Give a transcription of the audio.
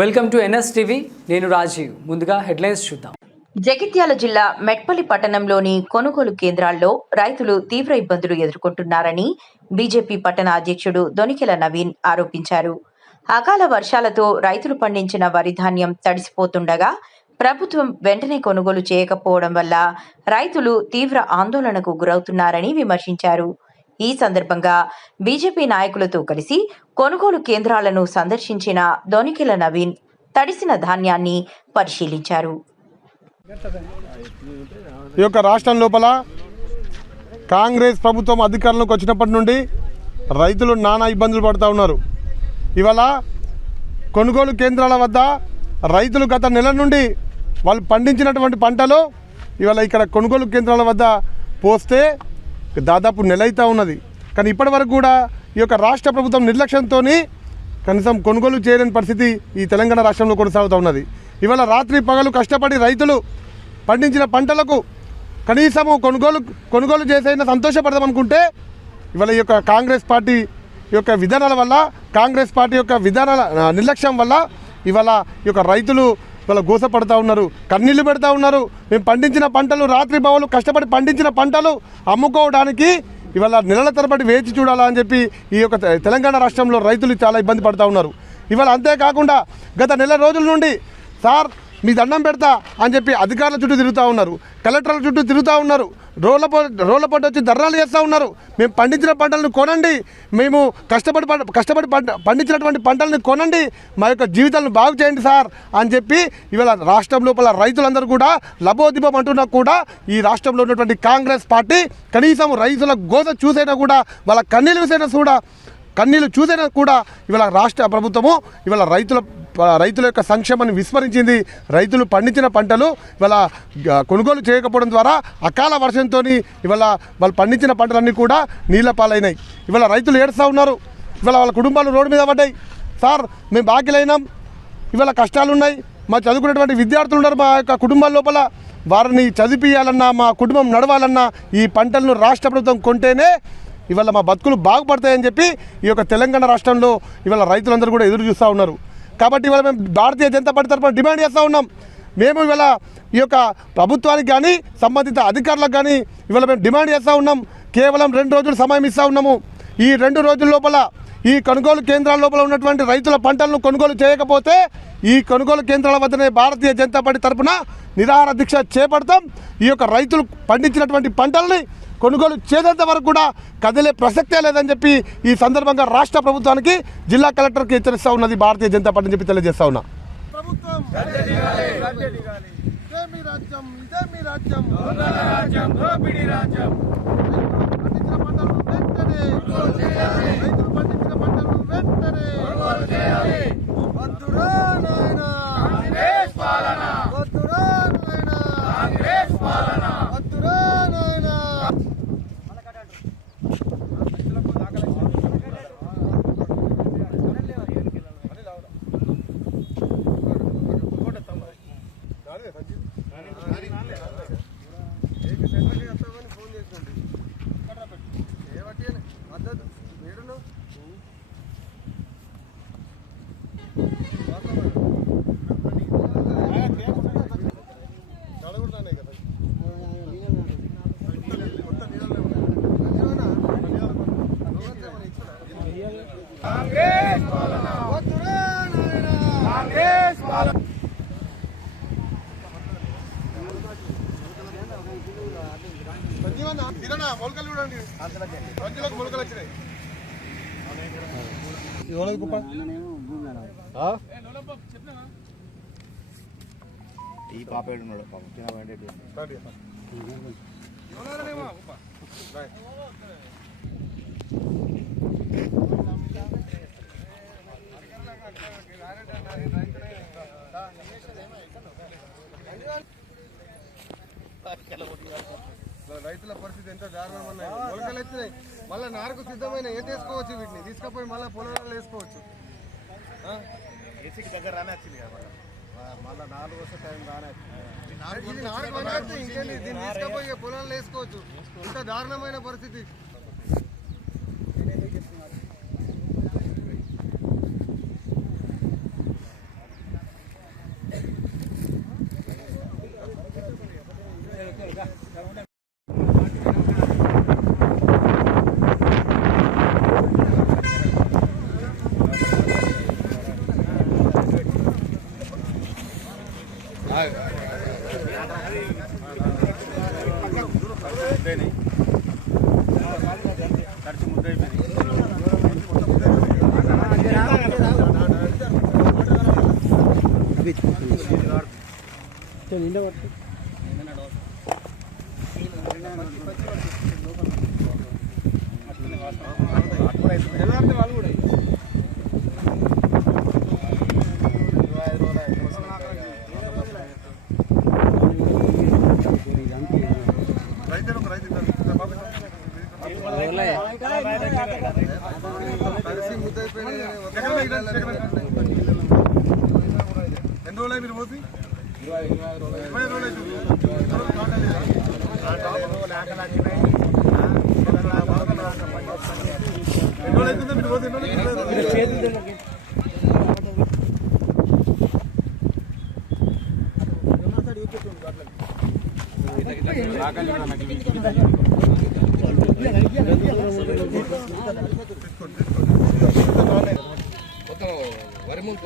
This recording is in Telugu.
Welcome to NS TV. నేను రాజీవ్. ముందుగా హెడ్లైన్స్ చూద్దాం. జగిత్యాల జిల్లా మెట్పల్లి పట్టణంలోని కొనుగోలు కేంద్రాల్లో రైతులు తీవ్ర ఇబ్బందులు ఎదుర్కొంటున్నారని బీజేపీ పట్టణ అధ్యక్షుడు దొనికెల నవీన్ ఆరోపించారు. అకాల వర్షాలతో రైతులు పండించిన వరి ధాన్యం తడిసిపోతుండగా ప్రభుత్వం వెంటనే కొనుగోలు చేయకపోవడం వల్ల రైతులు తీవ్ర ఆందోళనకు గురవుతున్నారని విమర్శించారు. ఈ సందర్భంగా బీజేపీ నాయకులతో కలిసి కొనుగోలు కేంద్రాలను సందర్శించిన దొనికెల నవీన్ తడిసిన ధాన్యాన్ని పరిశీలించారు. ఈ యొక్క రాష్ట్రం లోపల కాంగ్రెస్ ప్రభుత్వం అధికారంలోకి వచ్చినప్పటి నుండి రైతులు నానా ఇబ్బందులు పడుతూ ఉన్నారు. ఇవాళ కొనుగోలు కేంద్రాల వద్ద రైతులు గత నెల నుండి వాళ్ళు పండించినటువంటి పంటలు ఇవాళ ఇక్కడ కొనుగోలు కేంద్రాల వద్ద పోస్తే దాదాపు నెల అవుతూ ఉన్నది. కానీ ఇప్పటి వరకు కూడా ఈ యొక్క రాష్ట్ర ప్రభుత్వం నిర్లక్ష్యంతో కనీసం కొనుగోలు చేయలేని పరిస్థితి ఈ తెలంగాణ రాష్ట్రంలో కొనసాగుతూ ఉన్నది. ఇవాళ రాత్రి పగలు కష్టపడి రైతులు పండించిన పంటలకు కనీసము కొనుగోలు చేసైనా సంతోషపడదాం అనుకుంటే ఇవాళ ఈ యొక్క కాంగ్రెస్ పార్టీ యొక్క విధానాల వల్ల, కాంగ్రెస్ పార్టీ యొక్క విధానాల నిర్లక్ష్యం వల్ల ఇవాళ ఈ యొక్క రైతులు ఇవాళ గోసపడుతూ ఉన్నారు, కన్నీళ్లు పెడతా ఉన్నారు. మేము పండించిన పంటలు రాత్రి పగలు కష్టపడి పండించిన పంటలు అమ్ముకోవడానికి ఇవాళ నెలల తరబడి వేచి చూడాలని చెప్పి ఈ యొక్క తెలంగాణ రాష్ట్రంలో రైతులు చాలా ఇబ్బంది పడుతూ ఉన్నారు. ఇవాళ అంతేకాకుండా గత నెల రోజుల నుండి సార్ మీ దండం పెడతా అని చెప్పి అధికారుల చుట్టూ తిరుగుతూ ఉన్నారు, కలెక్టర్ల చుట్టూ తిరుగుతూ ఉన్నారు, రోడ్ల పొట్టు వచ్చి ధర్నాలు చేస్తూ ఉన్నారు. మేము పండించిన పంటలను కొనండి, మేము కష్టపడి పండించినటువంటి పంటలను కొనండి, మా యొక్క జీవితాలను బాగు చేయండి సార్ అని చెప్పి ఇవాళ రాష్ట్రం లోపల రైతులందరూ కూడా లబోదిబం అంటున్నా కూడా ఈ రాష్ట్రంలో ఉన్నటువంటి కాంగ్రెస్ పార్టీ కనీసం రైతుల గోస చూసైనా కూడా వాళ్ళ కన్నీళ్ళు చూసైనా కూడా ఇవాళ రాష్ట్ర ప్రభుత్వము ఇవాళ రైతుల యొక్క సంక్షేమాన్ని విస్మరించింది. రైతులు పండించిన పంటలు ఇవాళ కొనుగోలు చేయకపోవడం ద్వారా అకాల వర్షంతో ఇవాళ వాళ్ళు పండించిన పంటలన్నీ కూడా నీళ్ల పాలైనాయి. ఇవాళ రైతులు ఏడుస్తూ ఉన్నారు. ఇవాళ వాళ్ళ కుటుంబాలు రోడ్డు మీద పడ్డాయి. సార్ మేము బాకీలైనాం, ఇవాళ కష్టాలు ఉన్నాయి, మా చదువుకునేటువంటి విద్యార్థులు ఉన్నారు మా యొక్క కుటుంబాల లోపల, వారిని చదివియాలన్నా మా కుటుంబం నడవాలన్నా ఈ పంటలను రాష్ట్ర ప్రభుత్వం కొంటేనే ఇవాళ మా బతుకులు బాగుపడతాయని చెప్పి ఈ యొక్క తెలంగాణ రాష్ట్రంలో ఇవాళ రైతులందరూ కూడా ఎదురు చూస్తూ ఉన్నారు. కాబట్టి ఇవాళ మేము భారతీయ జనతా పార్టీ తరఫున డిమాండ్ చేస్తూ ఉన్నాం. మేము ఇవాళ ఈ యొక్క ప్రభుత్వానికి కానీ సంబంధిత అధికారులకు కానీ ఇవాళ మేము డిమాండ్ చేస్తూ ఉన్నాం. కేవలం 2 రోజులు సమయం ఇస్తూ ఉన్నాము. ఈ 2 రోజుల లోపల ఈ కొనుగోలు కేంద్రాల లోపల ఉన్నటువంటి రైతుల పంటలను కొనుగోలు చేయకపోతే ఈ కొనుగోలు కేంద్రాల వద్దనే భారతీయ జనతా పార్టీ తరఫున నిరాహార దీక్ష చేపడతాం. ఈ యొక్క రైతులు పండించినటువంటి పంటల్ని కొనుగోలు చేసేంత వరకు కూడా కదిలే ప్రసక్తే లేదని చెప్పి ఈ సందర్భంగా రాష్ట్ర ప్రభుత్వానికి, జిల్లా కలెక్టర్కి హెచ్చరిస్తూ ఉన్నది భారతీయ జనతా పార్టీ అని చెప్పి తెలియజేస్తా ఉన్నా. మొలకలు చూడండి, మొలకలు వచ్చినాయి. ఈ పాపేడు ఉన్నాడు రైతుల పరిస్థితి ఎంత దారుణం ఉన్నాయి. మొలకలు వచ్చినాయి, మళ్ళీ నారుకు సిద్ధమైన వేసుకోవచ్చు, వీటిని తీసుకుపోయి మళ్ళీ పొలాలలో వేసుకోవచ్చు. ఏసీకి దగ్గర రానే వచ్చింది కదా, మళ్ళీ 4 ವರ್ಷ టైం రానే దీన్ని తీసుకుపోయి పొలాల్లో వేసుకోవచ్చు. ఇంత దారుణమైన పరిస్థితి. తడిచి ముద్దయిపోయింది. వాళ్ళు కూడా ఎన్ని రోజులు మీరు పోసి 20 రోజులు అవుతుందా మీరు పోసి వరి ముందు